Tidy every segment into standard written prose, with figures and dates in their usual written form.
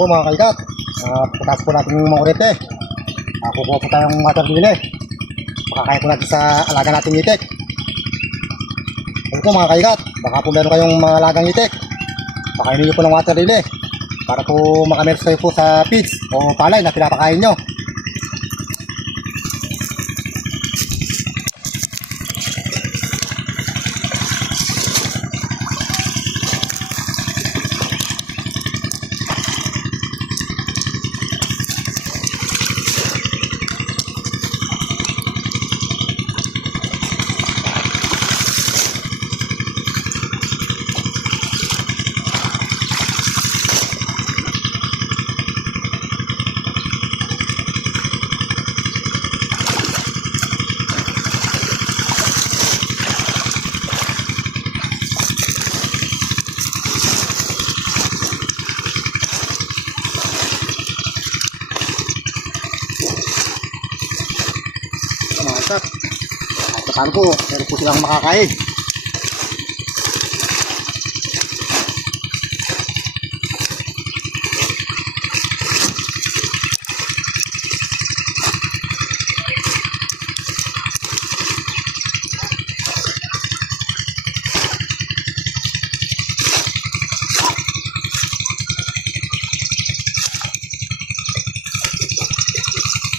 po mga kaigat. Pagkatapos po natin yung mga kurete. Kukuha po tayong water lily. Makakaya po natin sa alaga nating itik. Ayun po mga kaigat. Baka po meron kayong mga alagang itik. Pakainin nyo po ng water lily. Para po makameros kayo po sa feeds o palay na pinapakain nyo. At paano po, meron po silang makakain.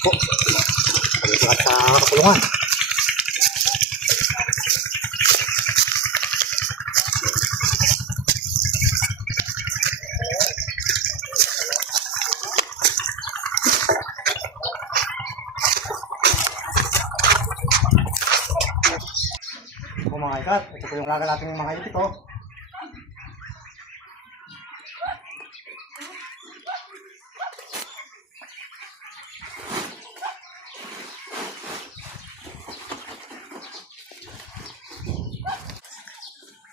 Po, pagkakat sa kapulungan. Ito po mga ikat, ito po yung laga natin mga itik oh.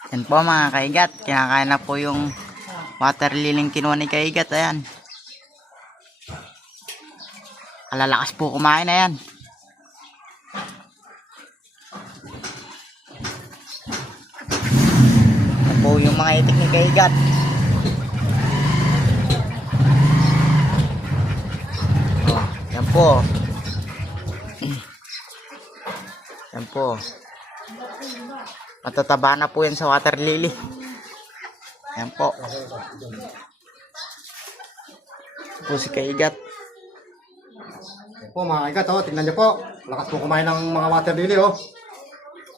Yan po mga kaigat, kinakain na po yung water liling kinuha ni kaigat. Ayan, alalakas po kumain na yan. Yan po yung mga itik ni kaigat. Oh, yan po. Yan po. Matataba na po yan sa water lily. Yan po. Po si kaigat. Yan po mga kaigat oh, tingnan nyo po. Lakas po kumain ng mga water lily oh.